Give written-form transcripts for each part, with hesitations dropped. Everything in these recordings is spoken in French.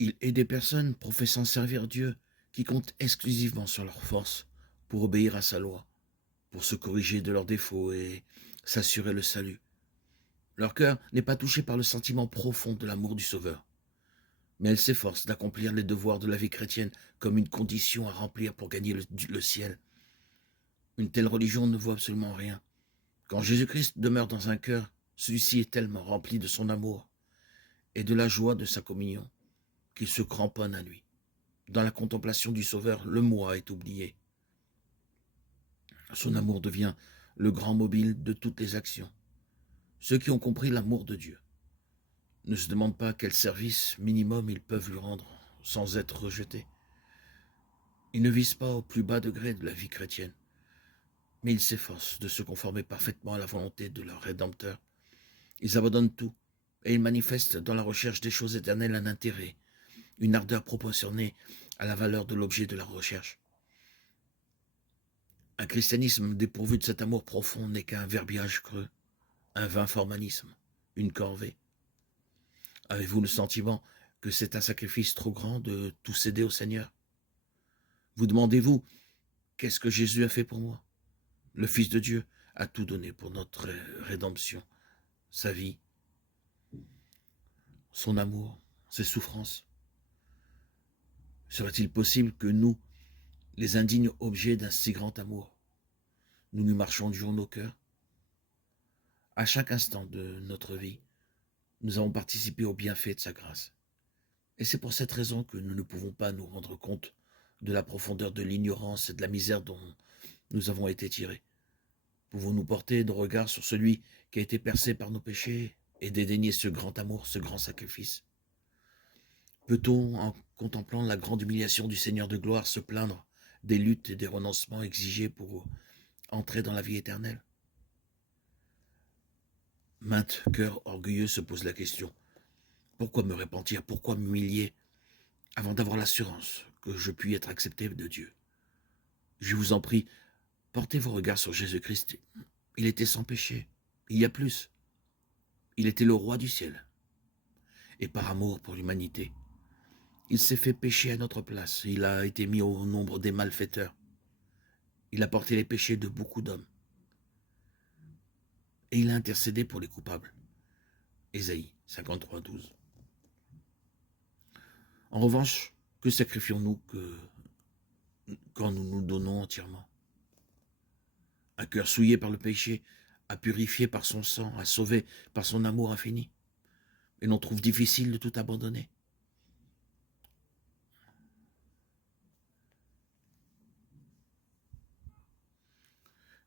Il est des personnes professant servir Dieu qui comptent exclusivement sur leur force pour obéir à sa loi, pour se corriger de leurs défauts et s'assurer le salut. Leur cœur n'est pas touché par le sentiment profond de l'amour du Sauveur, mais elles s'efforcent d'accomplir les devoirs de la vie chrétienne comme une condition à remplir pour gagner le ciel. Une telle religion ne vaut absolument rien. Quand Jésus-Christ demeure dans un cœur, celui-ci est tellement rempli de son amour et de la joie de sa communion qu'il se cramponne à lui. Dans la contemplation du Sauveur, le moi est oublié. Son amour devient le grand mobile de toutes les actions. Ceux qui ont compris l'amour de Dieu ne se demandent pas quel service minimum ils peuvent lui rendre sans être rejetés. Ils ne visent pas au plus bas degré de la vie chrétienne, mais ils s'efforcent de se conformer parfaitement à la volonté de leur Rédempteur. Ils abandonnent tout et ils manifestent dans la recherche des choses éternelles un intérêt, une ardeur proportionnée à la valeur de l'objet de leur recherche. Un christianisme dépourvu de cet amour profond n'est qu'un verbiage creux, un vain formalisme, une corvée. Avez-vous le sentiment que c'est un sacrifice trop grand de tout céder au Seigneur? Vous demandez-vous, qu'est-ce que Jésus a fait pour moi? Le Fils de Dieu a tout donné pour notre rédemption, sa vie, son amour, ses souffrances. Serait-il possible que nous, les indignes objets d'un si grand amour, nous lui marchandions nos cœurs? À chaque instant de notre vie, nous avons participé au bienfait de sa grâce. Et c'est pour cette raison que nous ne pouvons pas nous rendre compte de la profondeur de l'ignorance et de la misère dont nous avons été tirés. Pouvons-nous porter nos regards sur celui qui a été percé par nos péchés et dédaigner ce grand amour, ce grand sacrifice? Peut-on, en contemplant la grande humiliation du Seigneur de gloire, se plaindre des luttes et des renoncements exigés pour entrer dans la vie éternelle? Maintes cœurs orgueilleux se posent la question. Pourquoi me repentir? Pourquoi m'humilier avant d'avoir l'assurance que je puis être accepté de Dieu? Je vous en prie, portez vos regards sur Jésus-Christ. Il était sans péché. Il y a plus. Il était le roi du ciel. Et par amour pour l'humanité, il s'est fait pécher à notre place. Il a été mis au nombre des malfaiteurs. Il a porté les péchés de beaucoup d'hommes. Et il a intercédé pour les coupables. Ésaïe 53, 12. En revanche, que sacrifions-nous quand nous nous donnons entièrement? Un cœur souillé par le péché, à purifier par son sang, à sauver par son amour infini. Et l'on trouve difficile de tout abandonner.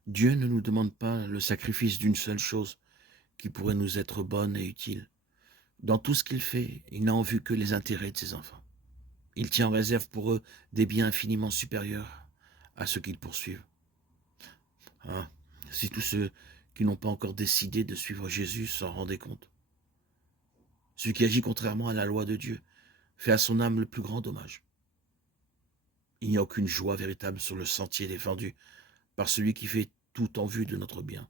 Dieu ne nous demande pas le sacrifice d'une seule chose qui pourrait nous être bonne et utile. Dans tout ce qu'il fait, il n'a en vue que les intérêts de ses enfants. Il tient en réserve pour eux des biens infiniment supérieurs à ceux qu'ils poursuivent. Ah, si tous ceux qui n'ont pas encore décidé de suivre Jésus s'en rendaient compte. Celui qui agit contrairement à la loi de Dieu fait à son âme le plus grand dommage. Il n'y a aucune joie véritable sur le sentier défendu par celui qui fait tout en vue de notre bien.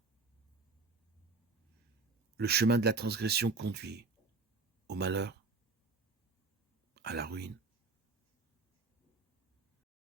Le chemin de la transgression conduit au malheur, à la ruine.